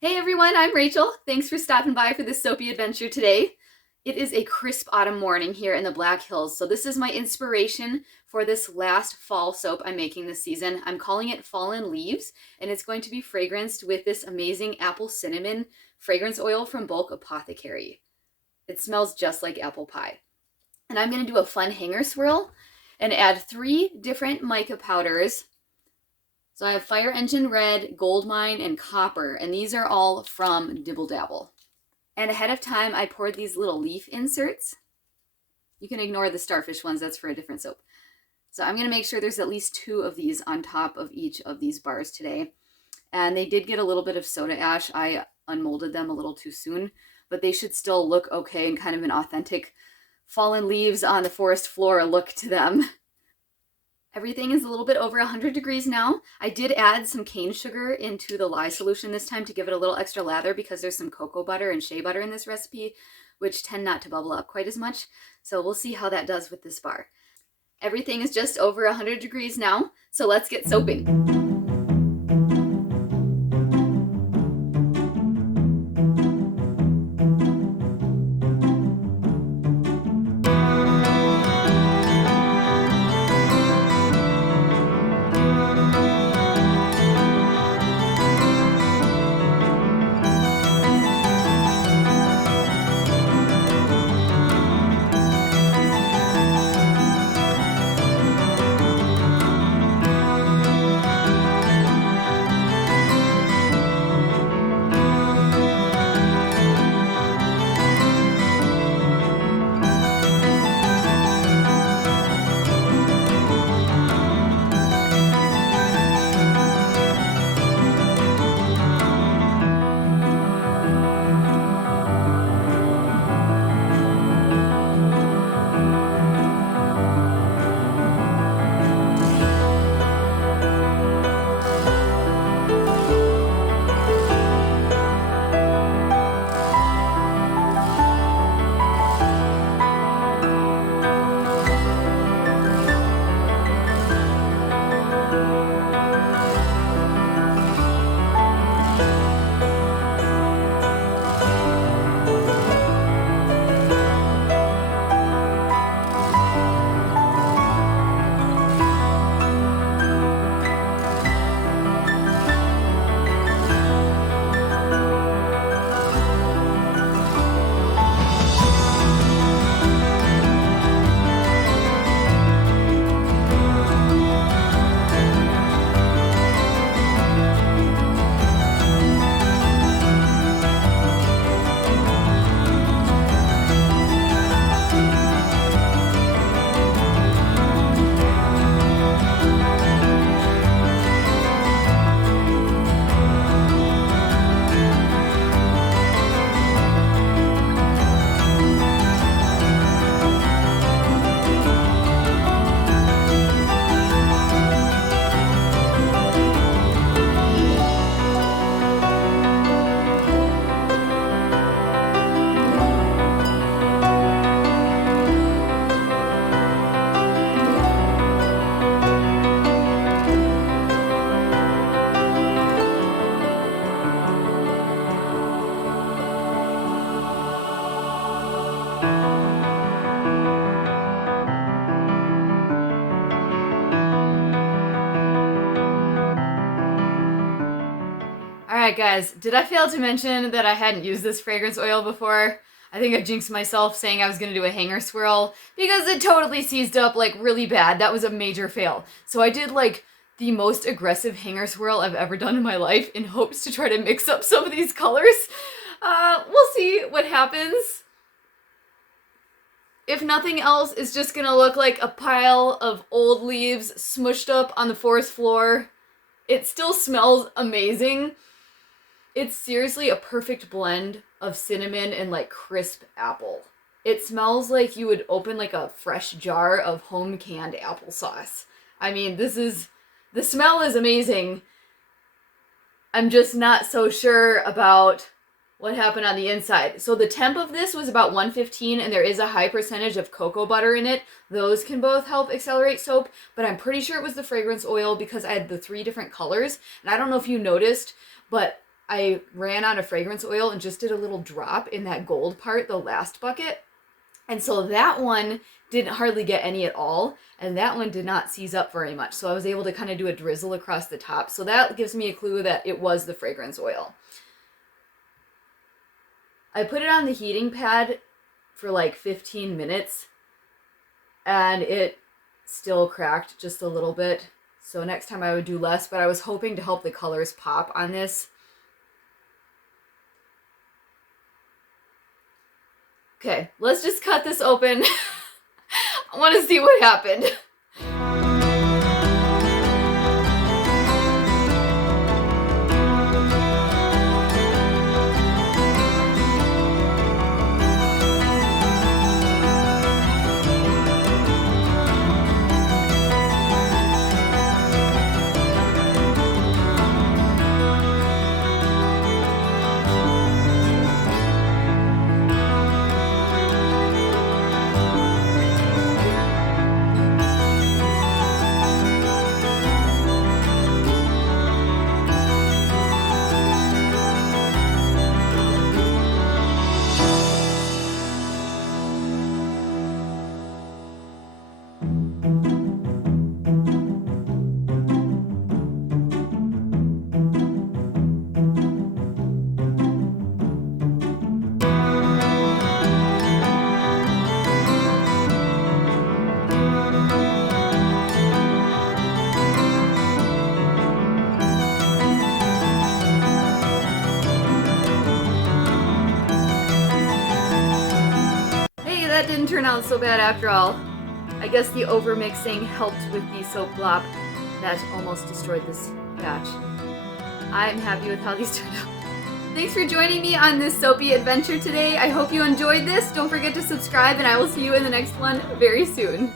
Hey everyone, I'm Rachel. Thanks for stopping by for this soapy adventure today. It is a crisp autumn morning here in the Black Hills, so this is my inspiration for this last fall soap I'm making this season. I'm calling it Fallen Leaves, and it's going to be fragranced with this amazing apple cinnamon fragrance oil from Bulk Apothecary. It smells just like apple pie. And I'm going to do a fun hanger swirl and add 3 different mica powders. So I have Fire Engine Red, Gold Mine, and Copper, and these are all from Dibble Dabble. And ahead of time, I poured these little leaf inserts. You can ignore the starfish ones, that's for a different soap. So I'm going to make sure there's at least 2 of these on top of each of these bars today. And they did get a little bit of soda ash. I unmolded them a little too soon, but they should still look okay and kind of an authentic fallen leaves on the forest floor look to them. Everything is a little bit over 100 degrees now. I did add some cane sugar into the lye solution this time to give it a little extra lather because there's some cocoa butter and shea butter in this recipe, which tend not to bubble up quite as much. So we'll see how that does with this bar. Everything is just over 100 degrees now, so let's get soaping. Alright guys, did I fail to mention that I hadn't used this fragrance oil before? I think I jinxed myself saying I was going to do a hanger swirl because it totally seized up like really bad. That was a major fail. So I did like the most aggressive hanger swirl I've ever done in my life in hopes to try to mix up some of these colors. We'll see what happens. If nothing else, it's just gonna look like a pile of old leaves smushed up on the forest floor. It still smells amazing. It's seriously a perfect blend of cinnamon and like crisp apple. It smells like you would open like a fresh jar of home canned applesauce. I mean, the smell is amazing. I'm just not so sure about what happened on the inside. So the temp of this was about 115, and there is a high percentage of cocoa butter in it. Those can both help accelerate soap, but I'm pretty sure it was the fragrance oil because I had the 3 different colors. And I don't know if you noticed, but I ran out of fragrance oil and just did a little drop in that gold part, the last bucket. And so that one didn't hardly get any at all, and that one did not seize up very much. So I was able to kind of do a drizzle across the top. So that gives me a clue that it was the fragrance oil. I put it on the heating pad for like 15 minutes, and it still cracked just a little bit. So next time I would do less, but I was hoping to help the colors pop on this. Okay, let's just cut this open. I want to see what happened. That didn't turn out so bad after all. I guess the overmixing helped with the soap glop that almost destroyed this batch. I'm happy with how these turned out. Thanks for joining me on this soapy adventure today. I hope you enjoyed this. Don't forget to subscribe, and I will see you in the next one very soon.